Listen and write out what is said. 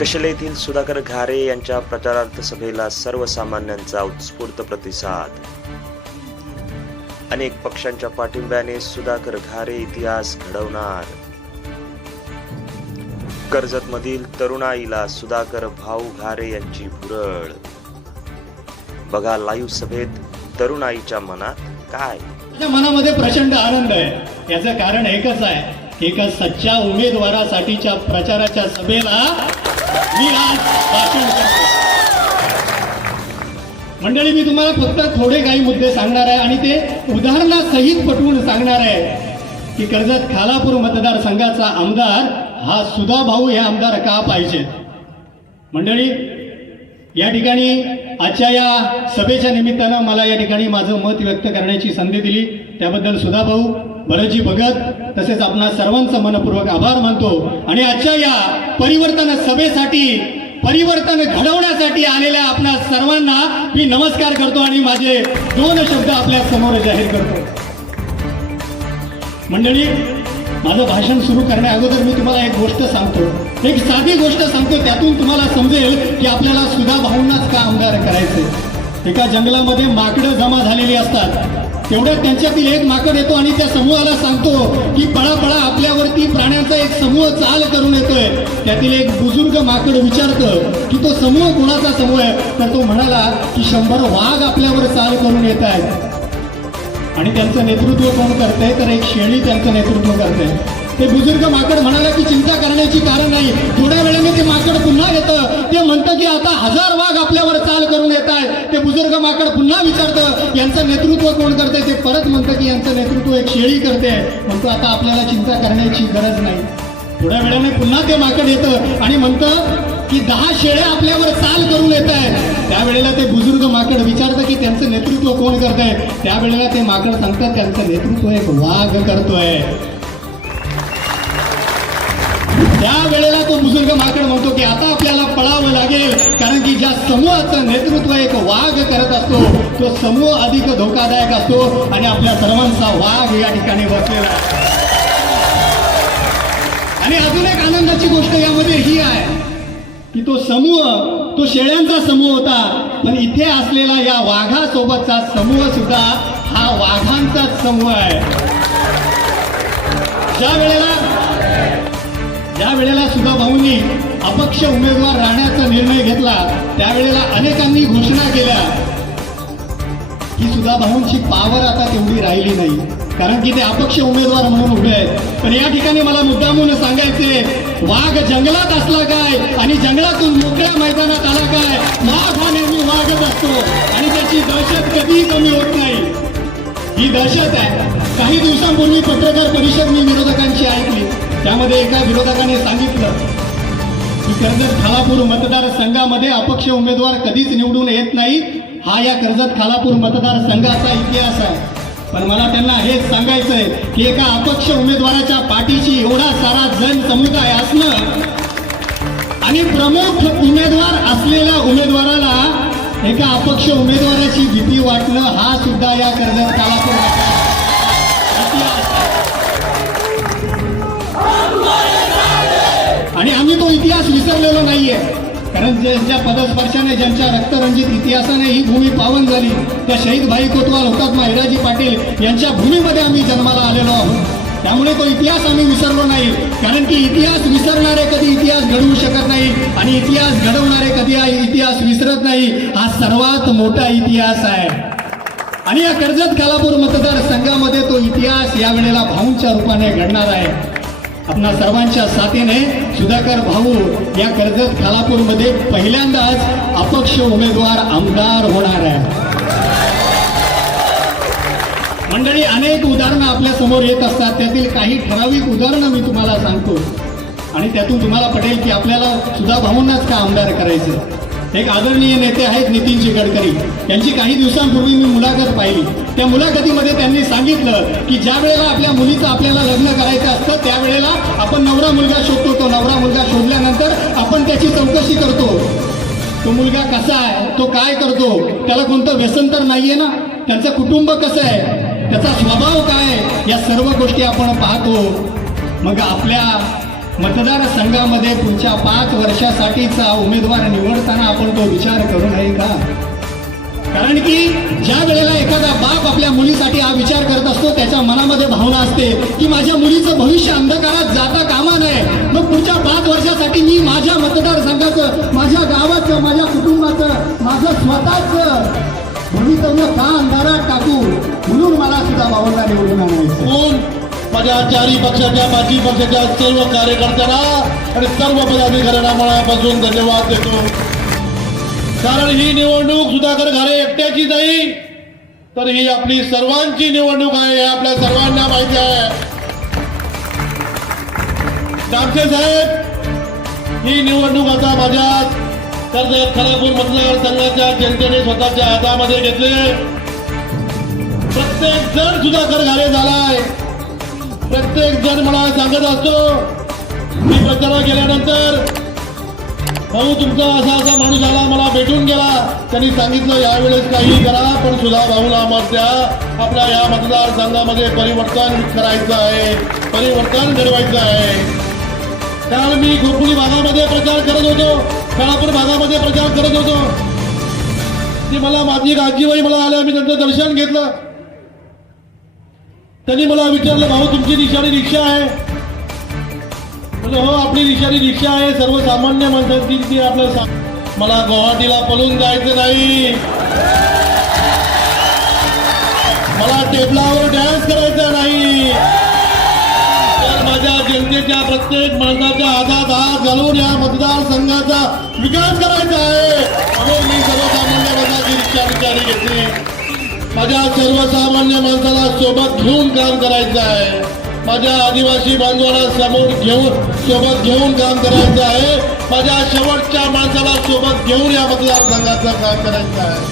कशले येथील सुधाकर घारे यांच्या प्रचारार्थ सभेला सर्वसामान्यांचा उत्स्फूर्त प्रतिसाद. अनेक पक्षांच्या पाठिंब्याने सुधाकर घारे इतिहास घडवणार. कर्जत मधील तरुणाईला सुधाकर भाऊ घारे यांची भुरळ. बघा लाईव्ह सभेत तरुणाईच्या मनात काय? माझ्या मनामध्ये प्रचंड आनंद आहे. याचं कारण एकच आहे एका सच्च्या उमेदवारासाठीच्या प्रचाराच्या सभेला मी आज पाठवून करतो मंडळी मी तुम्हाला फक्त थोडे काही मुद्दे सांगणार आहे आणि ते उदाहरणासहित पटवून सांगणार आहे की कर्जत खालापूर मतदारसंघाचा आमदार हा सुधा भाऊ हे आमदार का पाहिजेत मंडळी या ठिकाणी आजच्या या सभेच्या निमित्तानं मला या ठिकाणी माझं मत व्यक्त करण्याची संधी दिली. त्याबद्दल सुधा भाऊ भरतजी भगत तसेच आपणा सर्वांचा मनपूर्वक आभार मानतो आणि आजच्या या परिवर्तन सभेसाठी परिवर्तन घडवण्यासाठी आलेल्या आपल्या सर्वांना मी नमस्कार करतो आणि माझे दोन शब्द आपल्यासमोर जाहीर करतो. मंडळी माझं भाषण सुरू करण्या अगोदर मी तुम्हाला एक गोष्ट सांगतो. एक साधी गोष्ट सांगतो त्यातून तुम्हाला समजेल की आपल्याला सुधा भाऊंनाच का आमदार करायचे एका जंगलामध्ये माकडं जमा झालेली असतात. तेवढ्यात त्यांच्यातील एक माकड येतो आणि त्या समूहाला सांगतो की पळा पळा आपल्यावरती प्राण्यांचा एक समूह चाल करून येतोय. त्यातील एक बुजुर्ग माकड विचारतं की तो समूह कोणाचा समूह आहे? तर तो म्हणाला की शंभर वाघ आपल्यावर चाल करून येत आहेत. आणि त्यांचं नेतृत्व कोण करतंय? तर एक शेळी त्यांचं नेतृत्व करते ते बुजुर्ग माकड म्हणाला की चिंता करण्याची कारण नाही. थोड्या वेळेने ते माकड पुन्हा येतं. ते म्हणतं की आता हजार वाघ आपल्यावर चाल करून येत आहे ते बुजुर्ग माकड पुन्हा विचारतं यांचं नेतृत्व कोण करते ते परत म्हणतं की यांचं नेतृत्व एक शेळी करते. म्हणतो आता आपल्याला चिंता करण्याची गरज नाही. थोड्या वेळाने पुन्हा ते माकड येतं आणि म्हणतं की दहा शेळ्या आपल्यावर चाल करून येत आहेत. त्यावेळेला ते बुजुर्ग माकड विचारतं की त्यांचं नेतृत्व कोण करत आहे त्यावेळेला ते माकड सांगतात त्यांचं नेतृत्व एक वाघ करतोय. त्यावेळेला तो बुजुर्ग माकड म्हणतो की आता आपल्याला पळावं लागेल कारण की ज्या समूहाचं नेतृत्व एक वाघ करत असतो तो समूह अधिक धोकादायक असतो आणि आपल्या सर्वांचा वाघ या ठिकाणी बसलेला आहे. आणि अजून एक आनंदाची गोष्ट यामध्ये ही आहे की तो समूह तो शेळ्यांचा समूह होता पण इथे असलेला या वाघासोबतचा समूह सुद्धा हा वाघांचाच समूह आहे. ज्या वेळेला या वेळेला सुद्धा भाऊंनी अपक्ष उमेदवार राहण्याचा निर्णय घेतला त्यावेळेला अनेकांनी घोषणा केल्या. की सुद्धा भाऊंची पावर आता तेवढी राहिली नाही. कारण की ते अपक्ष उमेदवार म्हणून उभे आहेत. पण या ठिकाणी मला मुद्दामून सांगायचे वाघ जंगलात असला काय आणि जंगलातून मोकळ्या मैदानात आला काय वाघ हा नेहमी वाघच असतो आणि त्याची दहशत कधीही कमी होत नाही. ही दहशत आहे. काही दिवसांपूर्वी पत्रकार परिषद मी त्यामध्ये एका विरोधकाने सांगितलं की कर्जत खालापूर मतदारसंघामध्ये अपक्ष उमेदवार कधीच निवडून येत नाही हा या कर्जत खालापूर मतदारसंघाचा इतिहास आहे. पण मला त्यांना हेच सांगायचं आहे की एका अपक्ष उमेदवाराच्या पाठीशी एवढा सारा जन समुदाय असणं आणि प्रमुख उमेदवार असलेल्या उमेदवाराला एका अपक्ष उमेदवाराची भीती वाटणं हा सुद्धा या कर्जत खालापूर इतिहास विसरलेलो नाहीये. कारण ज्यांच्या पदस्पर्शाने ज्यांच्या रक्तरंजित इतिहासाने ही भूमी पावन झाली त्या शहीद भाई कोतवाल हुतात्मा हिराजी पाटील. यांच्या भूमीमध्ये आम्ही जन्माला आलेलो आहोत. त्यामुळे तो इतिहास आम्ही विसरलो नाही. कारण की इतिहास विसरणारे कधी इतिहास घडवू शकत नाही आणि इतिहास घडवणारे कधी हा इतिहास विसरत नाही हा सर्वात मोठा इतिहास आहे. आणि या कर्जत कालापूर मतदारसंघामध्ये तो इतिहास यावेळेला भाऊंच्या रूपाने घडणार आहे. आपणा सर्वांच्या साथीने सुधाकर भाऊ या कर्जत खालापूरमध्ये पहिल्यांदाच अपक्ष उमेदवार आमदार होणार आहे. मंडळी अनेक उदाहरणं आपल्यासमोर येत असतात. त्यातील काही ठराविक उदाहरणं मी तुम्हाला सांगतो. आणि त्यातून तुम्हाला पटेल की आपल्याला सुधा भाऊंनाच का आमदार करायचं एक आदरणीय नेते आहेत नितीनजी गडकरी यांची काही दिवसांपूर्वी मी मुलाखत पाहिली. त्या मुलाखतीमध्ये त्यांनी सांगितलं की ज्या वेळेला आपल्या मुलीचं आपल्याला लग्न करायचं असतं त्यावेळेला आपण नवरा मुलगा शोधतो. तो नवरा मुलगा शोधल्यानंतर आपण त्याची चौकशी करतो. तो मुलगा कसा आहे? तो काय करतो? त्याला कोणतं व्यसन तर नाहीये ना? त्यांचं कुटुंब कसं आहे? त्याचा स्वभाव काय या सर्व गोष्टी आपण पाहतो. मग आपल्या मतदारसंघामध्ये पुढच्या पाच वर्षासाठीचा उमेदवार निवडताना आपण तो विचार करू नये का? कारण की ज्या वेळेला एखादा बाप आपल्या मुलीसाठी हा विचार करत असतो त्याच्या मनामध्ये भावना असते की माझ्या मुलीचं भविष्य अंधकारात जाता कामा नये. मग पुढच्या पाच वर्षासाठी मी माझ्या मतदारसंघाचं माझ्या गावाचं माझ्या कुटुंबाचं माझं स्वतःच भवितव्य का अंधारात टाकू? म्हणून मला सुद्धा भावना निवडून आणायचं कोण? माझ्या चारही पक्षाच्या बाकी पक्षाच्या सर्व कार्यकर्त्यांना आणि सर्व पदाधिकाऱ्यांना मनापासून धन्यवाद देतो. कारण ही निवडणूक सुधाकर घरे एकट्याची नाही तर ही आपली सर्वांची निवडणूक आहे हे आपल्या सर्वांना माहिती आहे. डामसे साहेब ही निवडणूक आता माझ्या कर्ज खरापूर मतदारसंघाच्या जनतेने स्वतःच्या हातामध्ये घेतले. प्रत्येक जण सुधाकर घाले झालाय. प्रत्येक जण मला सांगत असतो. मी प्रचारात गेल्यानंतर भाऊ तुमचा असा असा माणूस आला मला भेटून गेला. त्यांनी सांगितलं यावेळेस काही करा पण सुद्धा भाऊला मत द्या. आपल्या या मतदारसंघामध्ये परिवर्तन करायचं आहे. परिवर्तन घडवायचं आहे. काल मी गोकुळी भागामध्ये प्रचार करत होतो. काळापूर भागामध्ये प्रचार करत होतो. ती मला माझी आजीबाई मला आल्या मी त्यांचं दर्शन घेतलं. त्यांनी मला विचारलं भाऊ तुमची निशाणी रिक्षा आहे. म्हणजे हो आपली निशाणी रिक्षा आहे. सर्वसामान्य माणसांची ती आपलं सा- मला गुवाहाटीला पळून जायचं नाही. मला टेबलावर डान्स करायचा नाही. तर माझ्या जनतेच्या प्रत्येक माणसाच्या हातात हात घालून या मतदारसंघाचा विकास करायचा आहे. म्हणून मी सर्वसामान्य माणसाची रिक्षा विचारी घेतली. माझ्या सर्वसामान्य माणसाला सोबत घेऊन काम करायचं आहे. माझ्या आदिवासी बांधवाला समोर घेऊन सोबत घेऊन काम करायचं आहे. माझ्या शेवटच्या माणसाला सोबत घेऊन या मतदारसंघाचं काम करायचं आहे.